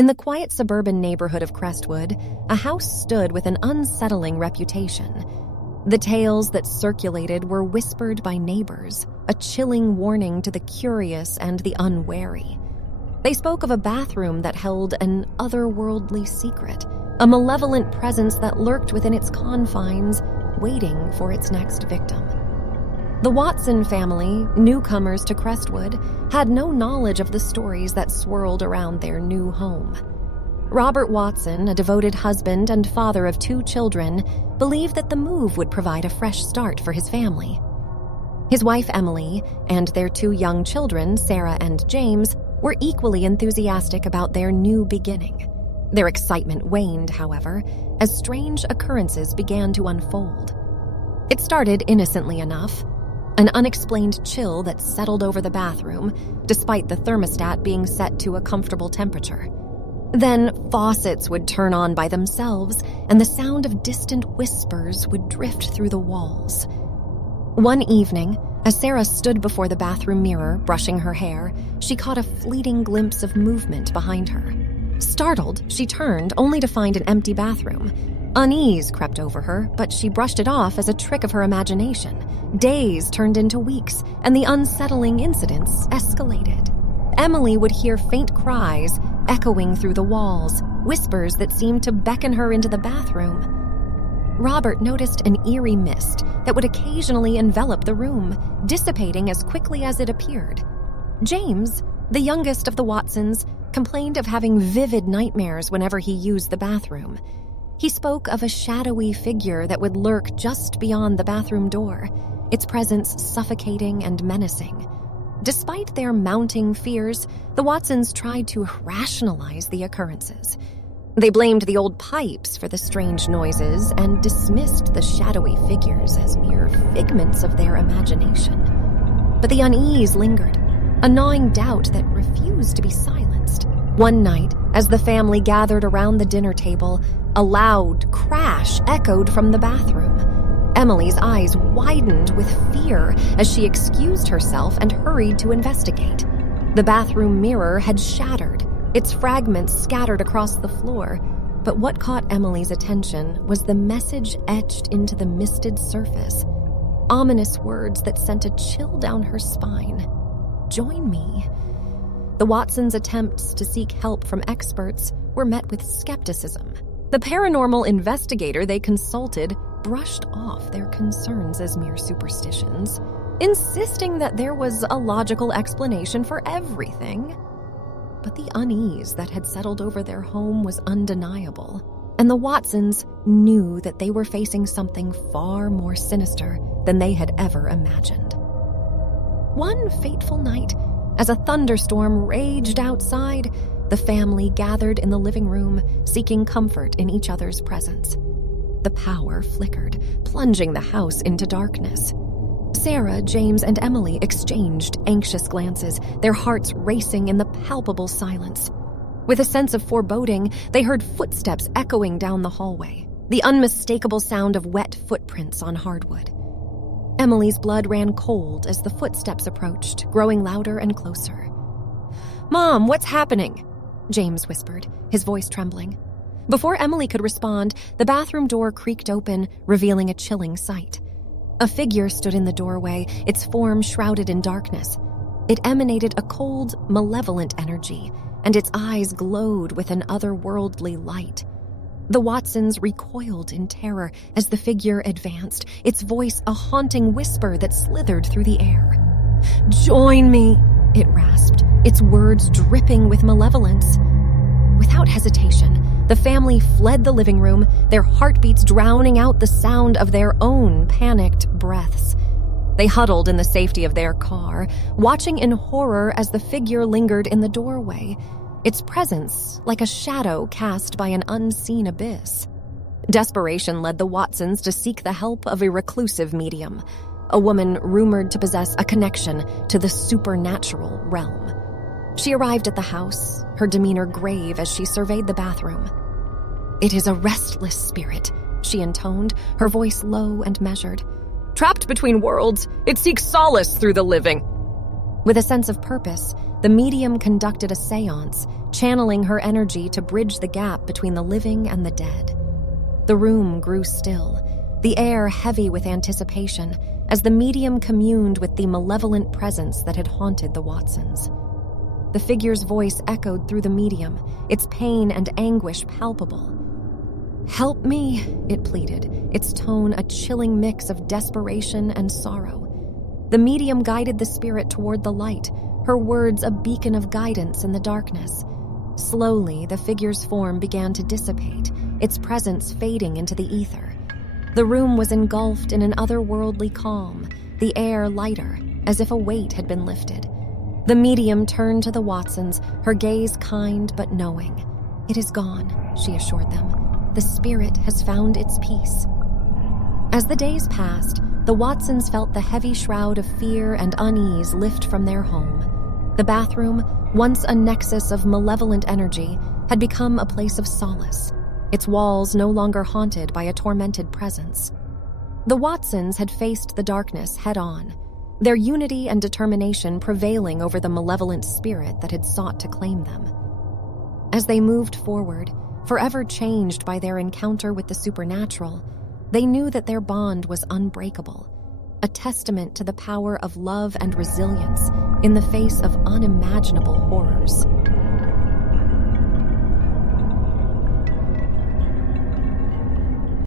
In the quiet suburban neighborhood of Crestwood, a house stood with an unsettling reputation. The tales that circulated were whispered by neighbors, a chilling warning to the curious and the unwary. They spoke of a bathroom that held an otherworldly secret, a malevolent presence that lurked within its confines, waiting for its next victim. The Watson family, newcomers to Crestwood, had no knowledge of the stories that swirled around their new home. Robert Watson, a devoted husband and father of 2 children, believed that the move would provide a fresh start for his family. His wife Emily and their 2 young children, Sarah and James, were equally enthusiastic about their new beginning. Their excitement waned, however, as strange occurrences began to unfold. It started innocently enough. An unexplained chill that settled over the bathroom, despite the thermostat being set to a comfortable temperature. Then faucets would turn on by themselves, and the sound of distant whispers would drift through the walls. One evening, as Sarah stood before the bathroom mirror, brushing her hair, she caught a fleeting glimpse of movement behind her. Startled, she turned, only to find an empty bathroom. Unease crept over her, but she brushed it off as a trick of her imagination. Days turned into weeks, and the unsettling incidents escalated. Emily would hear faint cries echoing through the walls, whispers that seemed to beckon her into the bathroom. Robert noticed an eerie mist that would occasionally envelop the room, dissipating as quickly as it appeared. James, the youngest of the Watsons, complained of having vivid nightmares whenever he used the bathroom. He spoke of a shadowy figure that would lurk just beyond the bathroom door, its presence suffocating and menacing. Despite their mounting fears, the Watsons tried to rationalize the occurrences. They blamed the old pipes for the strange noises and dismissed the shadowy figures as mere figments of their imagination. But the unease lingered, a gnawing doubt that refused to be silenced. One night, as the family gathered around the dinner table, a loud crash echoed from the bathroom. Emily's eyes widened with fear as she excused herself and hurried to investigate. The bathroom mirror had shattered, its fragments scattered across the floor. But what caught Emily's attention was the message etched into the misted surface. Ominous words that sent a chill down her spine. "Join me." The Watsons' attempts to seek help from experts were met with skepticism. The paranormal investigator they consulted brushed off their concerns as mere superstitions, insisting that there was a logical explanation for everything. But the unease that had settled over their home was undeniable, and the Watsons knew that they were facing something far more sinister than they had ever imagined. One fateful night, as a thunderstorm raged outside, the family gathered in the living room, seeking comfort in each other's presence. The power flickered, plunging the house into darkness. Sarah, James, and Emily exchanged anxious glances, their hearts racing in the palpable silence. With a sense of foreboding, they heard footsteps echoing down the hallway, the unmistakable sound of wet footprints on hardwood. Emily's blood ran cold as the footsteps approached, growing louder and closer. "Mom, what's happening?" James whispered, his voice trembling. Before Emily could respond, the bathroom door creaked open, revealing a chilling sight. A figure stood in the doorway, its form shrouded in darkness. It emanated a cold, malevolent energy, and its eyes glowed with an otherworldly light. The Watsons recoiled in terror as the figure advanced, its voice a haunting whisper that slithered through the air. "Join me," it rasped, its words dripping with malevolence. Without hesitation, the family fled the living room, their heartbeats drowning out the sound of their own panicked breaths. They huddled in the safety of their car, watching in horror as the figure lingered in the doorway, its presence like a shadow cast by an unseen abyss. Desperation led the Watsons to seek the help of a reclusive medium, a woman rumored to possess a connection to the supernatural realm. She arrived at the house, her demeanor grave as she surveyed the bathroom. "It is a restless spirit," she intoned, her voice low and measured. "Trapped between worlds, it seeks solace through the living." With a sense of purpose, the medium conducted a seance, channeling her energy to bridge the gap between the living and the dead. The room grew still, the air heavy with anticipation, as the medium communed with the malevolent presence that had haunted the Watsons. The figure's voice echoed through the medium, its pain and anguish palpable. "Help me," it pleaded, its tone a chilling mix of desperation and sorrow. The medium guided the spirit toward the light, her words a beacon of guidance in the darkness. Slowly, the figure's form began to dissipate, its presence fading into the ether. The room was engulfed in an otherworldly calm, the air lighter, as if a weight had been lifted. The medium turned to the Watsons, her gaze kind but knowing. "It is gone," she assured them. "The spirit has found its peace." As the days passed, the Watsons felt the heavy shroud of fear and unease lift from their home. The bathroom, once a nexus of malevolent energy, had become a place of solace, its walls no longer haunted by a tormented presence. The Watsons had faced the darkness head-on, their unity and determination prevailing over the malevolent spirit that had sought to claim them. As they moved forward, forever changed by their encounter with the supernatural, they knew that their bond was unbreakable, a testament to the power of love and resilience in the face of unimaginable horrors.